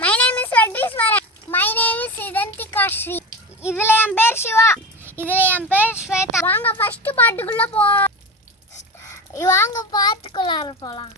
my name is வட்டீஸ்வரன் my name is இதந்திகா Sri இதுல என் பேர் சிவா இதுல என் பேர் ஸ்வேதா வாங்க ஃபர்ஸ்ட் பாட்டுக்குள்ள போ வாங்க பாட்டுக்குள்ள போலாம்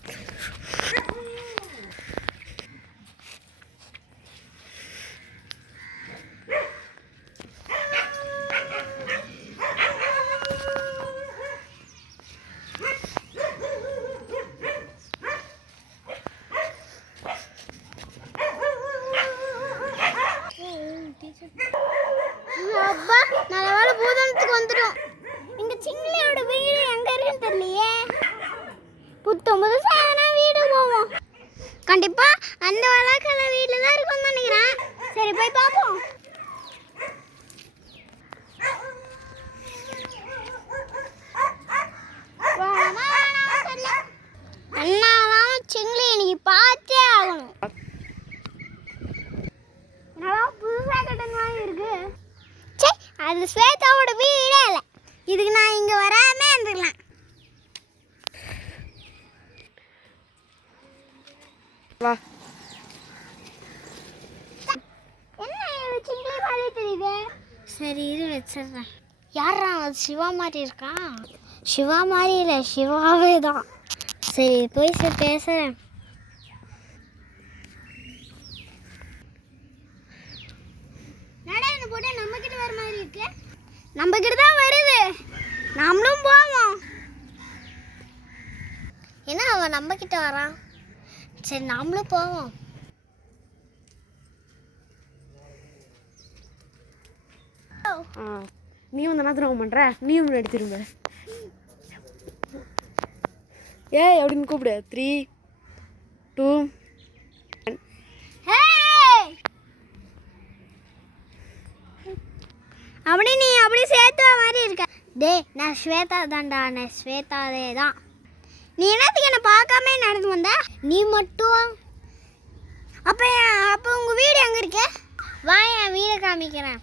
அப்பா நல்ல வேலை பூதானத்துக்கு வந்துடும் இந்த சிங்களையோட வீடு எங்க இருக்குன்னு தெரியலையே புத்தம் புதுசாக எதனா வீடு போவோம் கண்டிப்பாக அந்த வழக்கான வீட்டில் தான் இருக்கும்னு நினைக்கிறேன் சரி போய் பார்ப்போம் அது ஸ்வேதாவோட வீடே இல்லை இதுக்கு நான் இங்கே வராமே இருந்துக்கலாம் வா சரி இது வச்சிடறேன் யாரா சிவா மாதிரி இருக்கான் சிவா மாதிரி சிவாவே தான் சரி போய் சார் பேசுகிறேன் போட்டால் நம்மக்கிட்ட வர மாதிரி இருக்கு நம்மக்கிட்ட தான் வருது நம்மளும் போவோம் என்ன அவன் நம்மக்கிட்ட வரான் சரி நம்மளும் போவோம் நீ வந்து என்ன திரும்ப பண்ணுற நீ ஒன்று எடுத்துருப்ப அப்படின்னு கூப்பிடு த்ரீ டூ அப்படி நீ அப்படி சேர்த்துவ மாதிரி இருக்க டே நான் ஸ்வேதா தாண்டா நான் ஸ்வேதாதே தான் நீ என்னத்துக்கு என்னை பார்க்காமே நடந்து வந்த நீ மட்டும் அப்போ அப்போ உங்கள் வீடு எங்கே இருக்கு வா என் வீடை காமிக்கிறேன்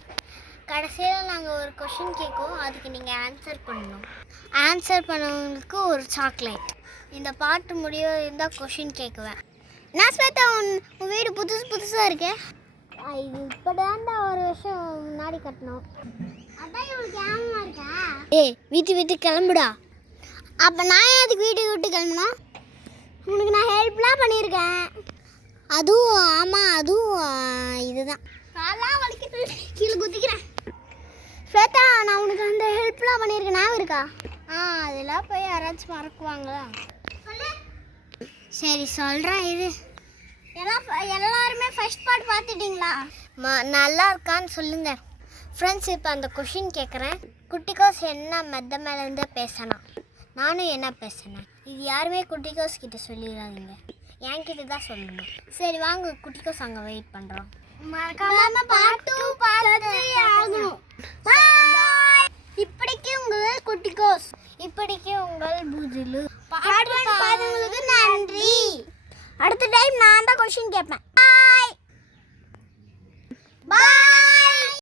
கடைசியில் நாங்கள் ஒரு கொஷின் கேட்குவோம் அதுக்கு நீங்கள் ஆன்சர் பண்ணணும் ஆன்சர் பண்ணவங்களுக்கு ஒரு சாக்லேட் இந்த பாட்டு முடிவு இருந்தால் கொஷின் கேட்குவேன் நான் ஸ்வேதா உன் வீடு புதுசு புதுசாக இருக்கேன் வீட்டு வீட்டு கிளம்புடா அப்ப நான் அதுக்கு வீட்டு விட்டு கிளம்பினோம் உனக்கு நான் ஹெல்ப்லாம் பண்ணியிருக்கேன் அதுவும் ஆமாம் அதுவும் இதுதான் கீழே குத்திக்கிறேன் ஸ்வேதா நான் உனக்கு அந்த ஹெல்ப்லாம் பண்ணியிருக்கேன் நான் ஆ அதெல்லாம் போய் யாராச்சும் மறக்குவாங்களா சரி சொல்கிறேன் இது எல்லாம் எல்லாம் ஃபர்ஸ்ட் பார்ட் பார்த்துட்டீங்களா மா நல்லா இருக்கான்னு சொல்லுங்க ஃப்ரெண்ட்ஸ் இப்போ அந்த கொஷின் கேட்குறேன் குட்டிகோஸ் என்ன மெத்த மேலே இருந்தால் பேசணும் நானும் என்ன பேசினேன் இது யாருமே குட்டிகோஸ் கிட்ட சொல்லிடுறாங்க என்கிட்ட தான் சொல்லணும் சரி வாங்க குட்டிகோஸ் அங்கே வெயிட் பண்ணுறோம் மறக்காம பாட்டு பாடணும் இப்படிக்கு உங்கள் குட்டிகோஸ் இப்படிக்கு உங்கள் புதிலு பாடுவேன் பாதங்களுக்கு நன்றி அடுத்த டைம் நான் தான் கொஷின் கேட்பேன்